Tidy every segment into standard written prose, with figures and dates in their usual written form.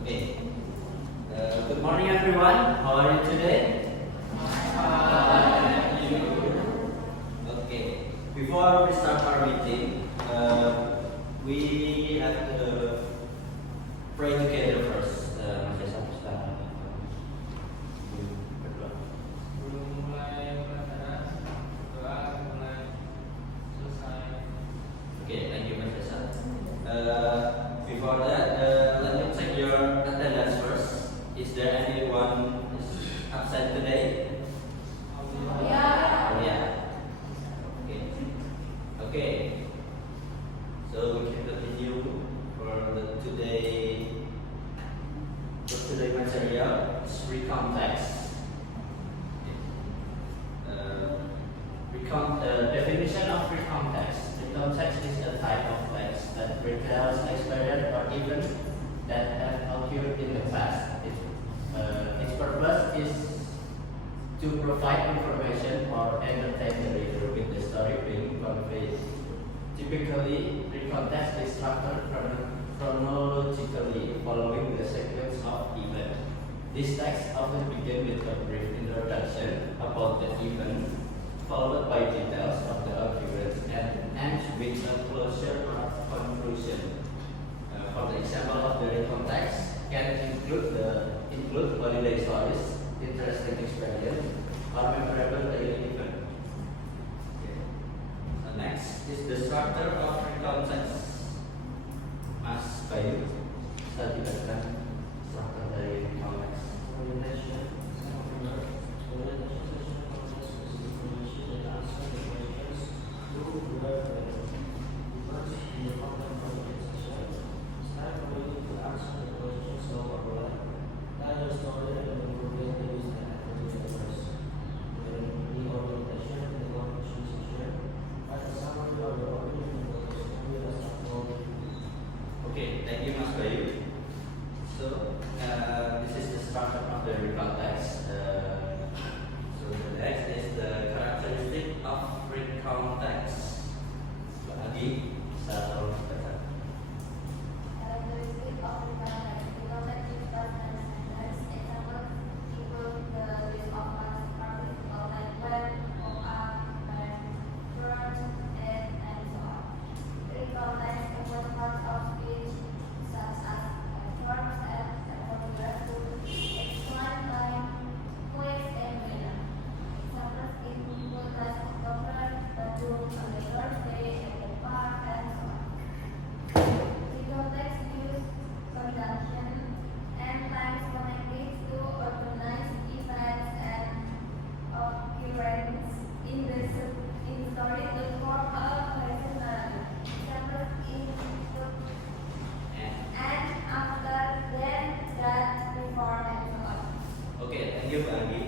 Okay. Good morning, everyone. How are you today? Fine. Okay. Before we start our meeting, we have to pray together first. Mas Yesa, silakan. Berdoa. Sebelum mulai pelajaran, doa mulai selesai. Okay, thank you, Mas Yesa. Before that, let me check your attendance first. Is there anyone is absent today? Oh, yeah. Okay. Okay. So we can continue for the today material. It's recount text. Definition of recount text. Recount text is a type of text that retells experience or events that have occurred in the past. Its purpose is to provide information or entertain the reader with the story being conveyed. Typically, recount text is structured chronologically following the sequence of events. This text often begins with a brief introduction about the event, followed by details of the occurrence, and ends with a closure or conclusion. For the example of the recount text can include holiday stories, interesting experience, or memorable daily event. Okay. So next is the structure of recount text. Mas Bayu, bisa dibacakan struktur dari recount text. Okay, thank you, Mas Bayu. So, this is the structure of the recount text. So, the next is the characteristic of recount text. Lagi, bisa tolong baca. Characteristic of recount text. Recount text is first and sentence. Examples include the list of participle like when, or are, when, from, and so on. Recount text includes parts of speech such as verbs and vocabulary to explain time, place, and manner. Examples include last October, the room on the Thursday, at the park, and so on. Recount text use conjunction and times connected to organize events and occurrences in the story to form a cohesive narrative. Examples include and after, then, that, before, and so on. Okay, thank you, Pak Andi.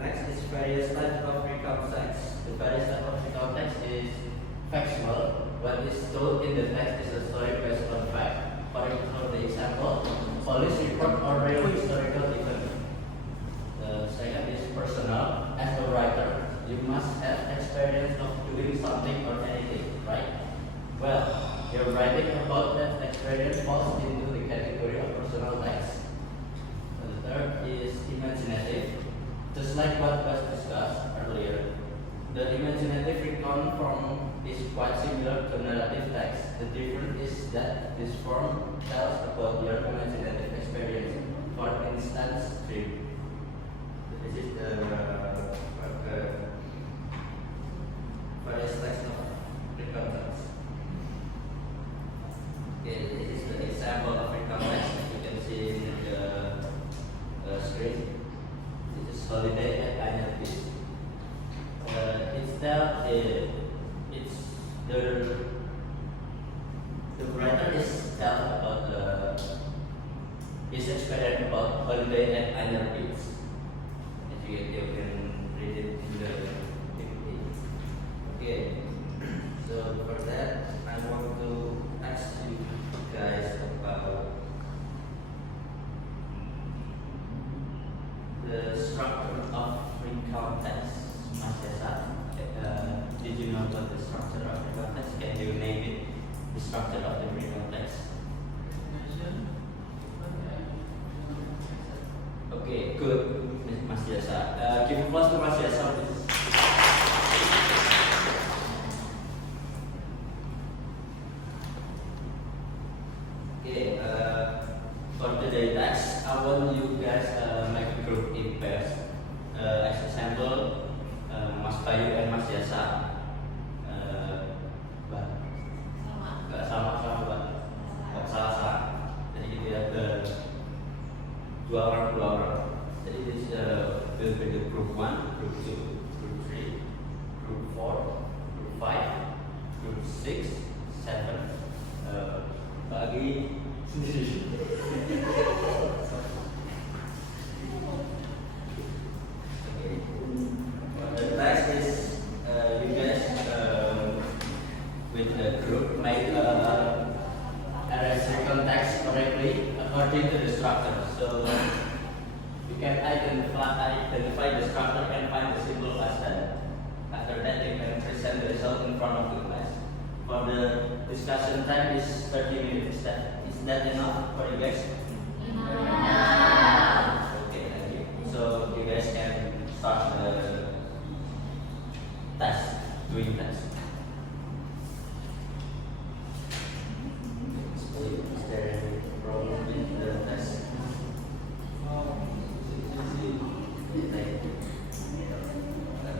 Next is various types of recount text. The various type of recount text is factual. What is told in the text is a story based on fact. For example, police report or real historical event. The second is personal. As a writer, you must have experience of doing something or anything, right? Well, your writing about that experience falls into the category of personal text. The third is imaginative. Just like what was discussed earlier, the imaginative recount form is quite similar to narrative text. The difference is that this form tells about your imaginative experience. For instance, dream. This is the various text of recount text. Okay, this is the example of recount text that you can see in the screen. This is holiday at Annual Feast. The writer is telling about his experience about holiday at Annual Feast. As you can read it in the PPT. Okay. So for that, I want to ask you guys about the structure of recount text. Mas Yesa, did you know about the structure of recount text? Can you name it? The structure of the recount text. dua orang. Jadi this will be the group 1, group 2, group 3, group 4, group 5, group 6, 7. Bagi sendiri. Okay. The next is you guys with the group make arrange the context correctly according to the structure. So you can identify the structure and find the symbol as that. After that, you can present the result in front of the class. For the discussion time is 30 minutes. Is that enough for you guys? Okay, thank you. So you guys can start the test, doing test. Is there any problem with the test? Oh, easy. Thank you. Is there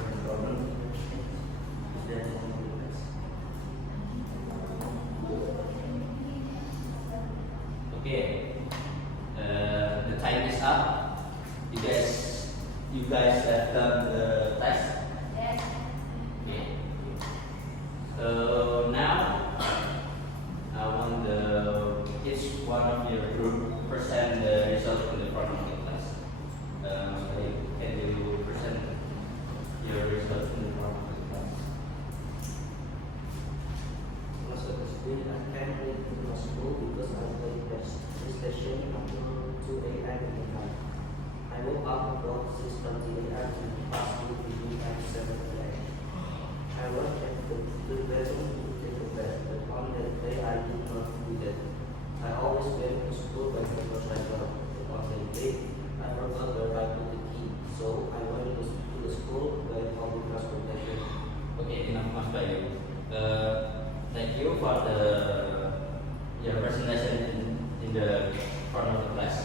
any problem? Is there any problem with the test? Okay. The time is up. You guys have done the test. Yes. Okay. So now I want each one of your group present the result in the front of the class. Can you present your result in the front of the class? Most of the school I can't wait to my school because I played this session until 2 a.m. in the night. I woke up about 6:20 a.m. and passed to the at 7 a.m. I went to the bedroom to take a bed, but on that day I did not do that. I always went to school by motorcycle, but on that day I forgot where I put the key, so I went to the school by public transportation. Okay, enough Mas Bayu. Thank you for your presentation in the front of the class.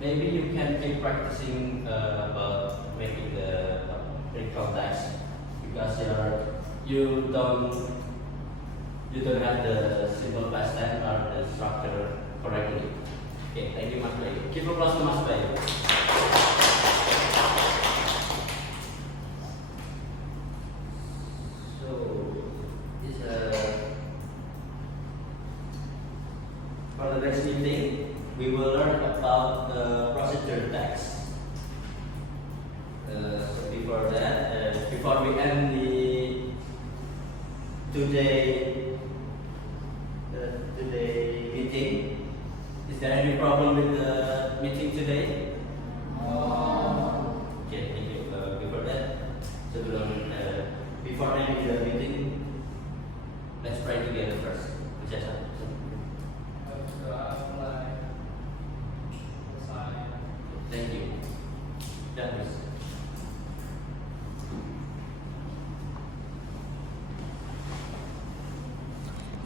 Maybe you can keep practicing about making the recall text because you don't have the simple past tense or the structure correctly. Okay, thank you Mas Bayu. Give applause to Mas Bayu. So this for the next meeting we will learn about the procedure text. So before that, before we end the today meeting, is there any problem with the meeting today? Okay, thank you. Before that, sebelum